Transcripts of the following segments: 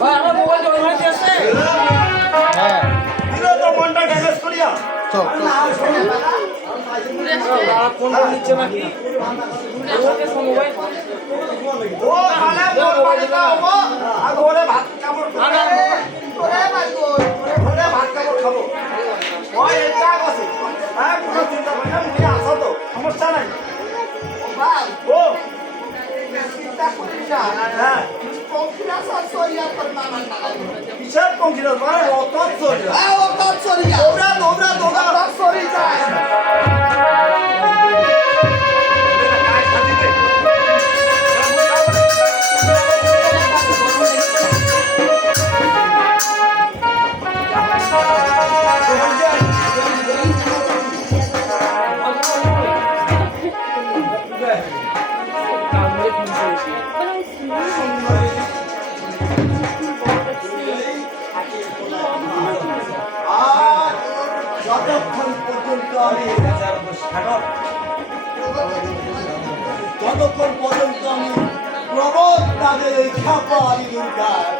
আমার মোবাইল হ্যাঁ দিলে তো মনটা ড্যামেজ করিয়া চল আর ফোন করে নাকি মোবাইল ও ঘরে ভাত কাপড় খাব হ্যাঁ কোনো না সমস্যা নাই ও হ্যাঁ Konkiraz Ersoy yer parmağına. İçer konkiraz var. ততক্ষণ পর্যন্ত আমি প্রবল তাদের এই খ্যাপা আমি দুর্গার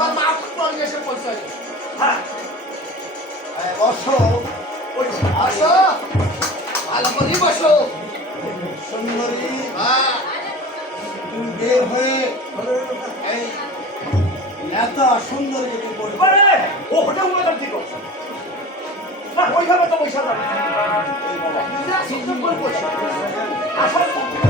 তোমার মা হ্যাঁ বসো আসো ভালো করে বসো। সুন্দরী হ্যাঁ। তুমি বের হয়ে এই সুন্দরী বলবে। ও হঠাৎ উল্লেখ ঠিক করছ? ওইভাবে তো পয়সা যাবে আসার আচ্ছা,